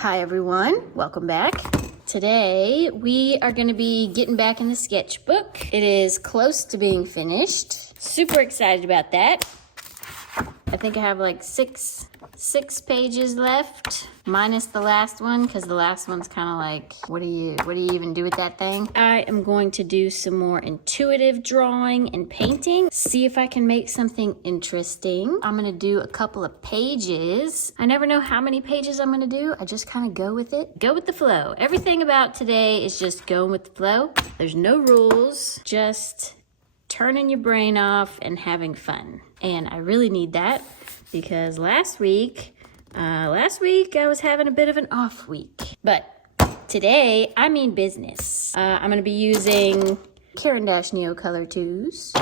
Hi everyone, welcome back. Today we are going to be getting back in the sketchbook. It is close to being finished. Super excited about that. I think I have like six pages left, minus the last one, because the last one's kind of like, what do you even do with that thing? I am going to do some more intuitive drawing and painting, see if I can make something interesting. I'm gonna do a couple of pages. I never know how many pages I'm gonna do. I just kind of go with it. Go with the flow. Everything about today is just going with the flow. There's no rules, just turning your brain off and having fun. And I really need that because last week I was having a bit of an off week. But today, I mean business. I'm gonna be using Caran Neocolor IIs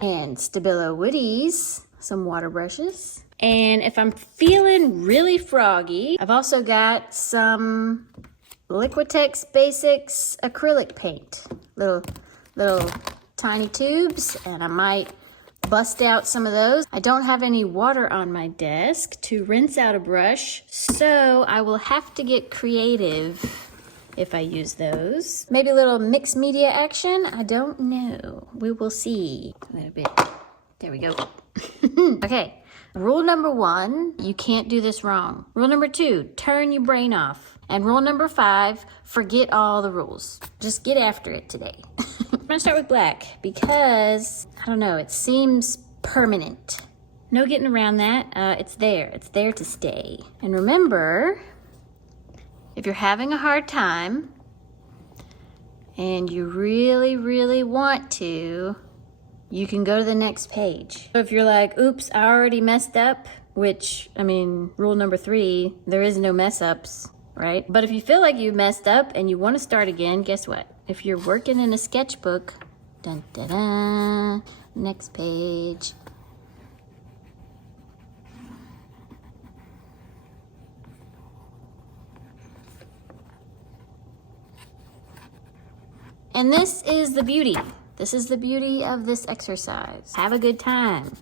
and Stabilo Woodys, some water brushes. And if I'm feeling really froggy, I've also got some Liquitex Basics acrylic paint. Little tiny tubes, and I might bust out some of those. I don't have any water on my desk to rinse out a brush, so I will have to get creative if I use those. Maybe a little mixed media action, I don't know. We will see. A little bit. There we go. Okay, rule number 1, you can't do this wrong. Rule number 2, turn your brain off. And rule number 5, forget all the rules. Just get after it today. I'm gonna start with black because, I don't know, it seems permanent. No getting around that. It's there to stay. And remember, if you're having a hard time and you really, really want to, you can go to the next page. So if you're like, oops, I already messed up, which, I mean, rule number 3, there is no mess ups, right? But if you feel like you messed up and you want to start again, guess what? If you're working in a sketchbook, dun, dun, dun, next page. And this is the beauty. This is the beauty of this exercise. Have a good time.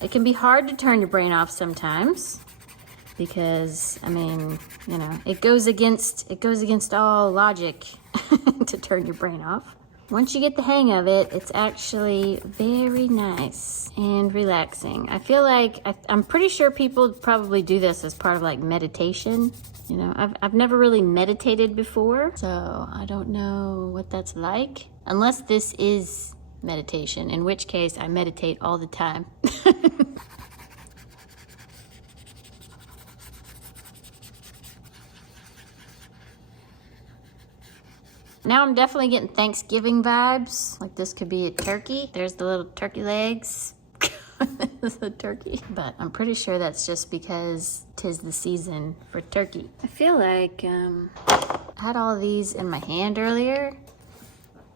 It can be hard to turn your brain off sometimes because, I mean, you know, it goes against all logic to turn your brain off. Once you get the hang of it, it's actually very nice and relaxing. I feel like, I'm pretty sure people probably do this as part of like meditation. You know, I've never really meditated before, so I don't know what that's like. Unless this is meditation, in which case I meditate all the time. Now I'm definitely getting Thanksgiving vibes. Like this could be a turkey. There's the little turkey legs. This is the turkey. But I'm pretty sure that's just because 'tis the season for turkey. I feel like I had all of these in my hand earlier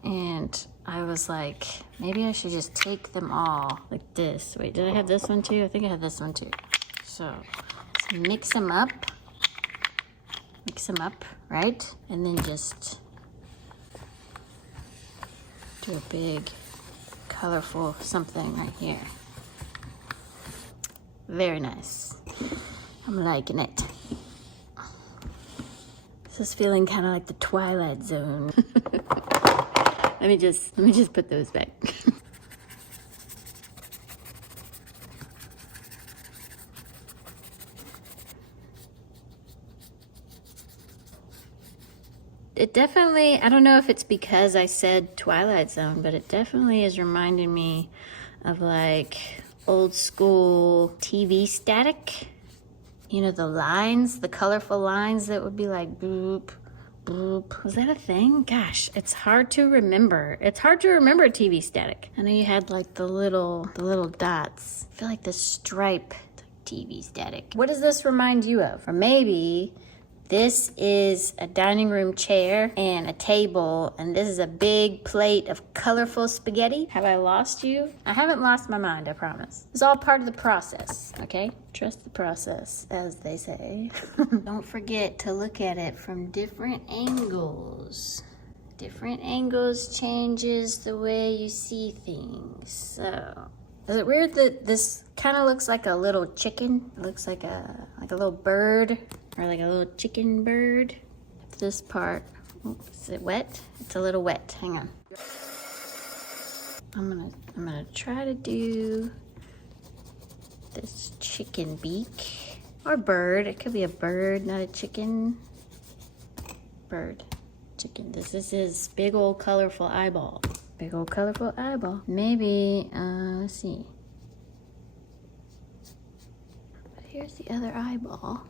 and I was like, maybe I should just take them all like this. Wait, did I have this one too? I think I had this one too. So let's mix them up, right? And then just do a big, colorful something right here. Very nice. I'm liking it. This is feeling kind of like the Twilight Zone. Let me just put those back. It definitely, I don't know if it's because I said Twilight Zone, but it definitely is reminding me of like old school TV static. You know, the lines, the colorful lines that would be like boop, boop. Was that a thing? Gosh, it's hard to remember. It's hard to remember TV static. I know you had like the little dots. I feel like the stripe TV static. What does this remind you of? Or maybe this is a dining room chair and a table, and this is a big plate of colorful spaghetti. Have I lost you? I haven't lost my mind, I promise. It's all part of the process, okay? Trust the process, as they say. Don't forget to look at it from different angles. Different angles changes the way you see things. So Is it weird that this kind of looks like a little chicken? It looks like a little bird, or like a little chicken bird. This part, is it wet? It's a little wet. Hang on. I'm gonna try to do this chicken beak or bird. It could be a bird, not a chicken. Bird, chicken. This is his big old colorful eyeball. Big old colorful eyeball. Maybe, let's see. But here's the other eyeball.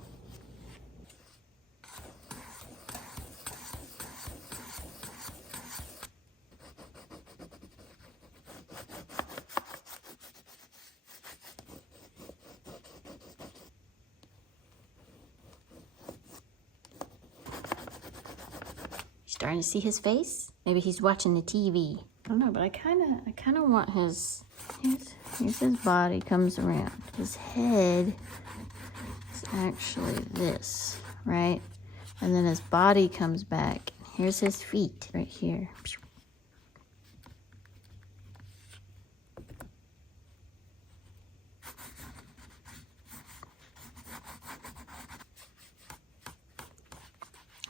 Starting to see his face? Maybe he's watching the TV. I don't know, but I kind of want his, here's his body comes around. His head is actually this, right? And then his body comes back. Here's his feet right here.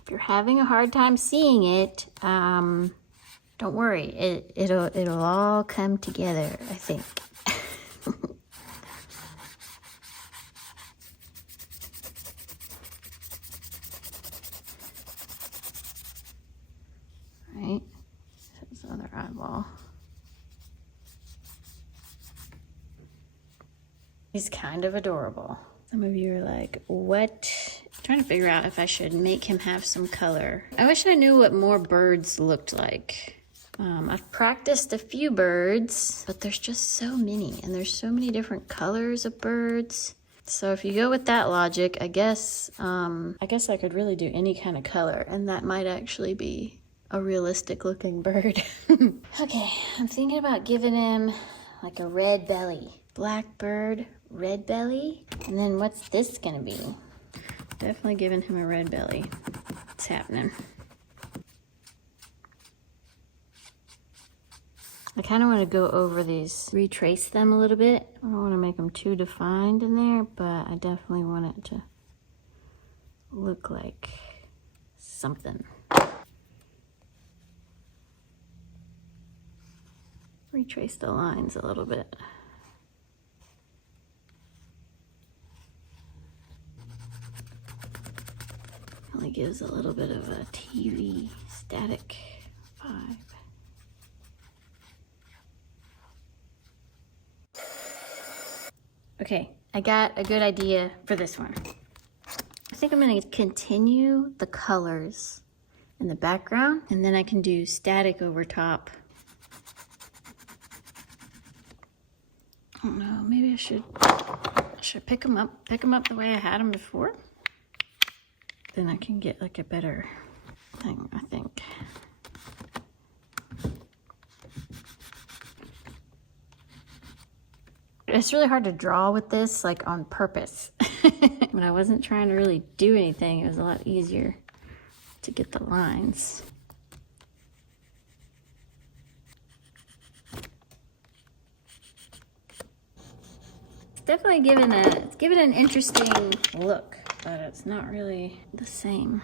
If you're having a hard time seeing it, don't worry. It'll all come together, I think. Right? His other eyeball. He's kind of adorable. Some of you are like, what? I'm trying to figure out if I should make him have some color. I wish I knew what more birds looked like. I've practiced a few birds, but there's just so many, and there's so many different colors of birds. So if you go with that logic, I guess I could really do any kind of color, and that might actually be a realistic looking bird. Okay, I'm thinking about giving him like a red belly. Black bird, red belly. And then what's this gonna be? Definitely giving him a red belly. It's happening. I kind of want to go over these, retrace them a little bit. I don't want to make them too defined in there, but I definitely want it to look like something. Retrace the lines a little bit. Only gives a little bit of a TV static vibe. Okay, I got a good idea for this one. I think I'm gonna continue the colors in the background, and then I can do static over top. I don't know, maybe I should pick them up the way I had them before. Then I can get like a better thing, I think. It's really hard to draw with this, like on purpose. But I wasn't trying to really do anything. It was a lot easier to get the lines. It's definitely given an interesting look, but it's not really the same.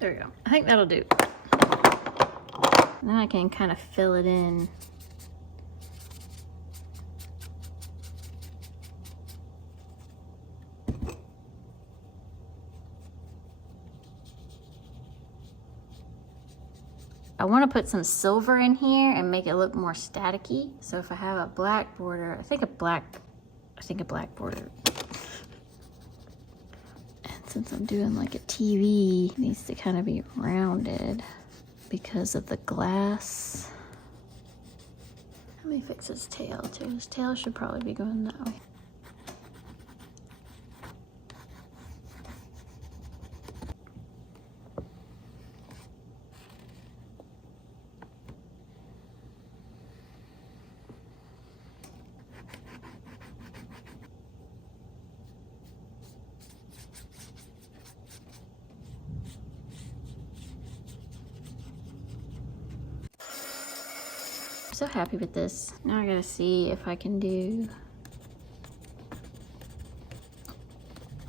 There we go. I think that'll do. And then I can kind of fill it in. I want to put some silver in here and make it look more staticky. So if I have a black border, I think a black border. Since I'm doing like a TV, it needs to kind of be rounded because of the glass. Let me fix his tail too. His tail should probably be going that way. I'm so happy with this. Now I gotta see if I can do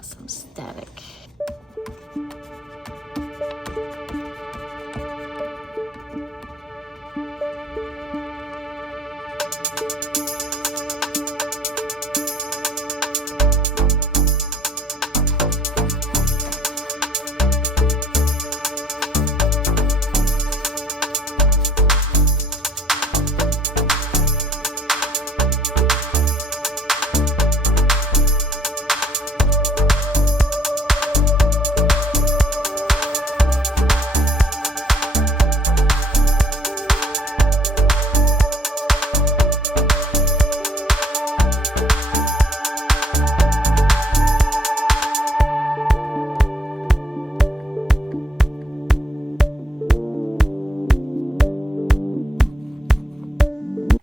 some static.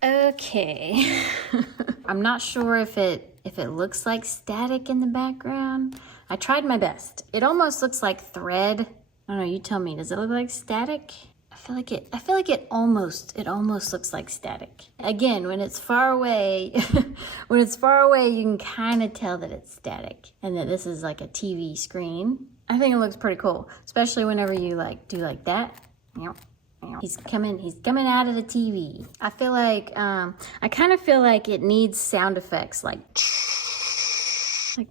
Okay. I'm not sure if it looks like static in the background. I tried my best. It almost looks like thread. I don't know, you tell me, does it look like static? I feel like it almost looks like static. Again, when it's far away, you can kind of tell that it's static and that this is like a TV screen. I think it looks pretty cool, especially whenever you like do like that. He's coming out of the TV. I feel like, I kind of feel like it needs sound effects, like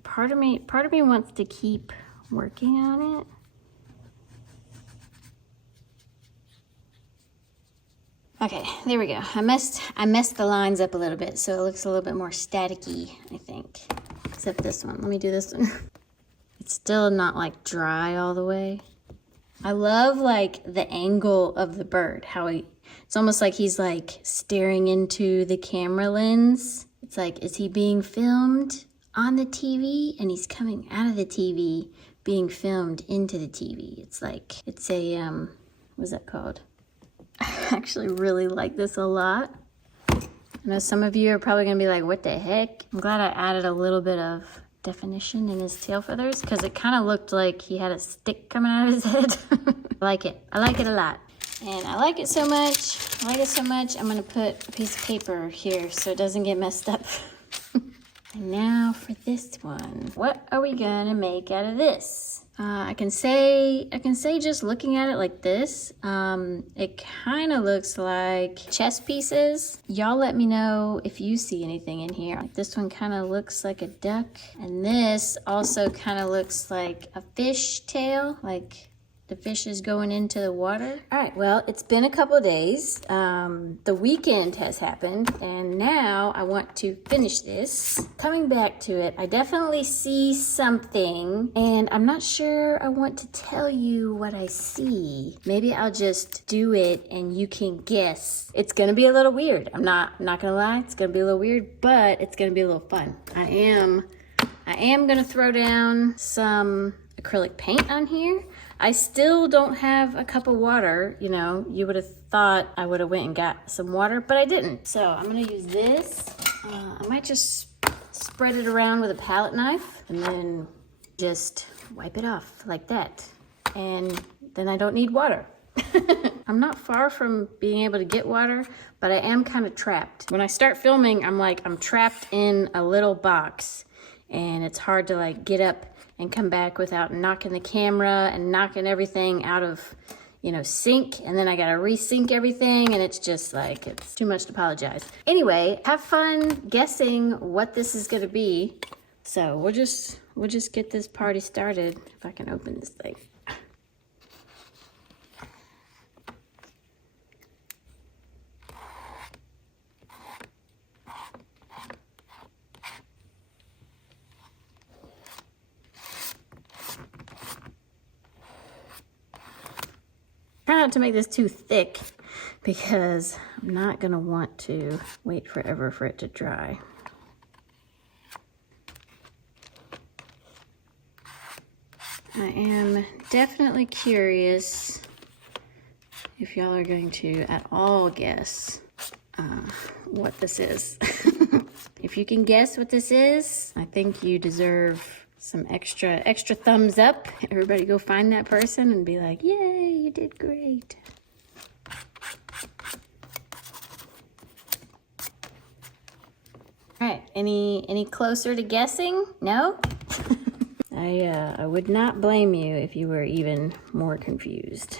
part of me wants to keep working on it. Okay, there we go. I messed the lines up a little bit, so it looks a little bit more staticky, I think. Except this one. Let me do this one. It's still not like dry all the way. I love like the angle of the bird, how it's almost like he's like staring into the camera lens. It's like, is he being filmed on the TV? And he's coming out of the TV, being filmed into the TV. It's like, it's a, what's that called? I actually really like this a lot. I know some of you are probably gonna be like, what the heck? I'm glad I added a little bit of definition in his tail feathers because it kind of looked like he had a stick coming out of his head. I like it a lot, and I like it so much, I'm gonna put a piece of paper here so it doesn't get messed up. And now for this one, what are we gonna make out of this? I can say just looking at it like this, it kind of looks like chess pieces. Y'all let me know if you see anything in here. Like this one kind of looks like a duck, and this also kind of looks like a fish tail, like the fish is going into the water. All right, well, it's been a couple of days. The weekend has happened, and now I want to finish this. Coming back to it, I definitely see something, and I'm not sure I want to tell you what I see. Maybe I'll just do it and you can guess. It's gonna be a little weird. I'm not gonna lie, it's gonna be a little weird, but it's gonna be a little fun. I am gonna throw down some acrylic paint on here. I still don't have a cup of water. You know, you would have thought I would have went and got some water, but I didn't. So I'm gonna use this. I might just spread it around with a palette knife and then just wipe it off like that. And then I don't need water. I'm not far from being able to get water, but I am kind of trapped. When I start filming, I'm trapped in a little box, and it's hard to like get up and come back without knocking the camera and knocking everything out of, you know, sync. And then I gotta resync everything, and it's just like, it's too much to apologize. Anyway, have fun guessing what this is gonna be. So we'll just get this party started. If I can open this thing. Try not to make this too thick because I'm not gonna want to wait forever for it to dry. I am definitely curious if y'all are going to at all guess what this is. If you can guess what this is, I think you deserve some extra thumbs up. Everybody go find that person and be like, yay, you did great. All right, any closer to guessing? No? I would not blame you if you were even more confused.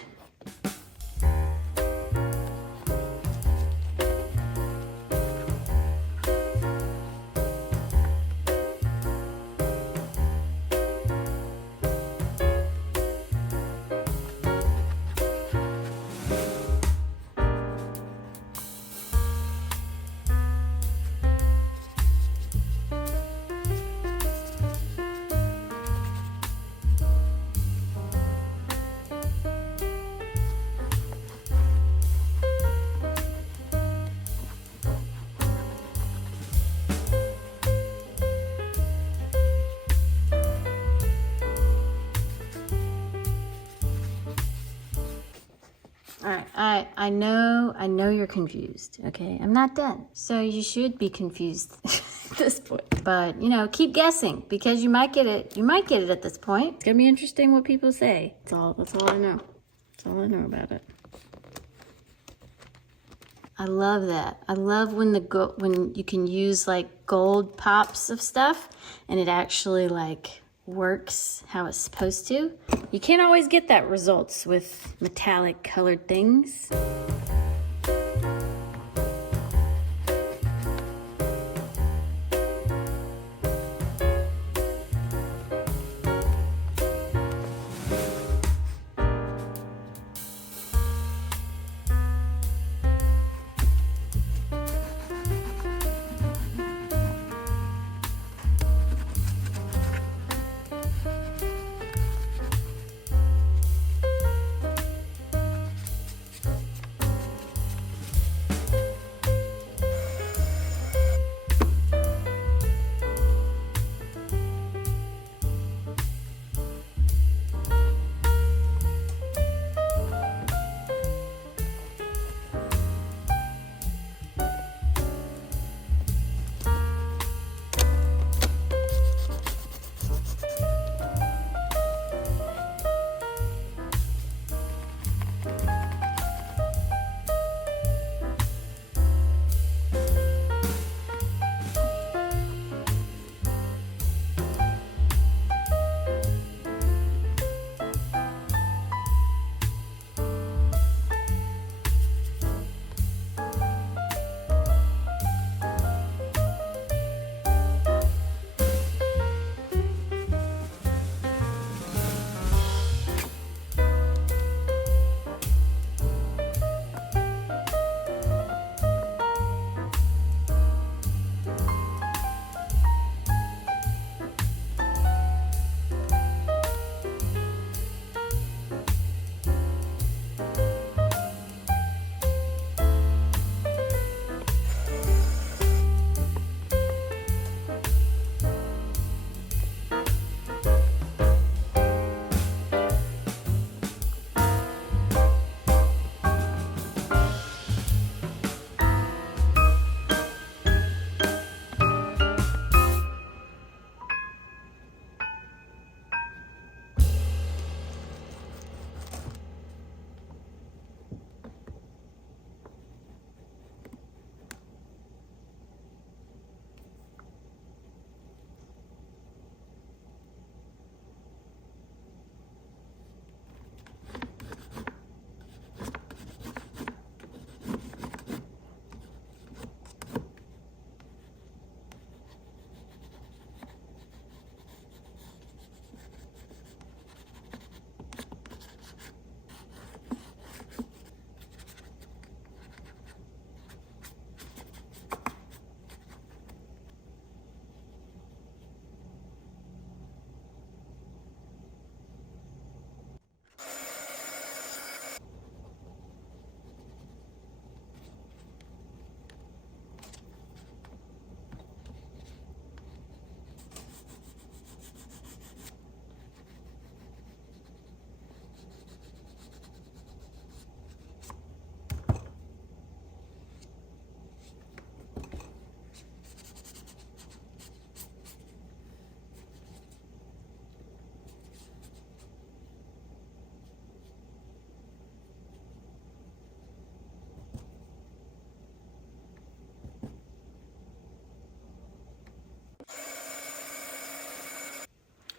All right, I know you're confused, okay? I'm not done. So you should be confused at this point. But, you know, keep guessing because you might get it. You might get it at this point. It's gonna be interesting what people say. That's all I know. That's all I know about it. I love that. I love when when you can use like gold pops of stuff and it actually like works how it's supposed to. You can't always get that results with metallic colored things.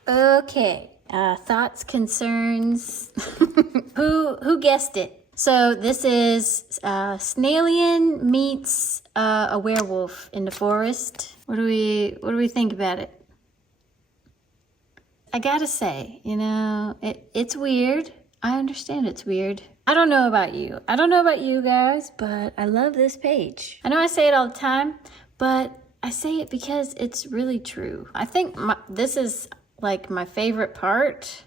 Okay, thoughts, concerns. Who guessed it? So this is Snailian meets a werewolf in the forest. What do we think about it? I gotta say, you know, it's weird. I understand it's weird. I don't know about you. I don't know about you guys, but I love this page. I know I say it all the time, but I say it because it's really true. I think this is like my favorite part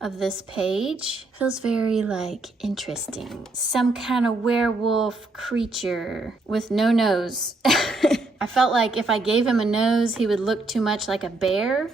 of this page. Feels very like interesting. Some kind of werewolf creature with no nose. I felt like if I gave him a nose, he would look too much like a bear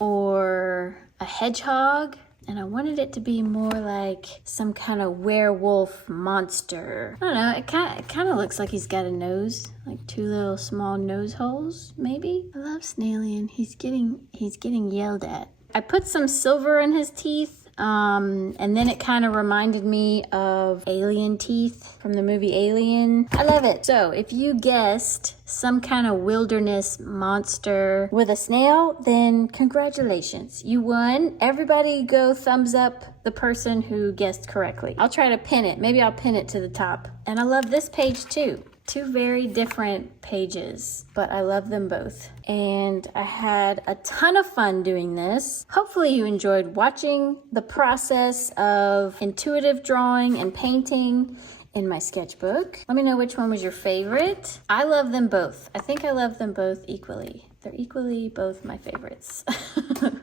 or a hedgehog. And I wanted it to be more like some kind of werewolf monster. I don't know, it kind of looks like he's got a nose, like two little small nose holes, maybe. I love Snailian. He's getting yelled at. I put some silver in his teeth, and then it kind of reminded me of alien teeth from the movie Alien. I love it. So if you guessed some kind of wilderness monster with a snail, then congratulations, you won. Everybody go thumbs up the person who guessed correctly. I'll try to pin it. Maybe I'll pin it to the top. And I love this page too. Two very different pages, but I love them both. And I had a ton of fun doing this. Hopefully you enjoyed watching the process of intuitive drawing and painting in my sketchbook. Let me know which one was your favorite. I love them both. I think I love them both equally. They're equally both my favorites.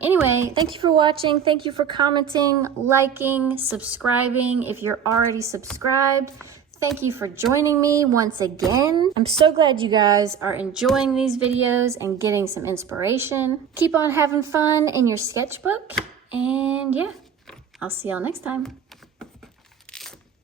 Anyway, thank you for watching. Thank you for commenting, liking, subscribing if you're already subscribed. Thank you for joining me once again. I'm so glad you guys are enjoying these videos and getting some inspiration. Keep on having fun in your sketchbook. And yeah, I'll see y'all next time.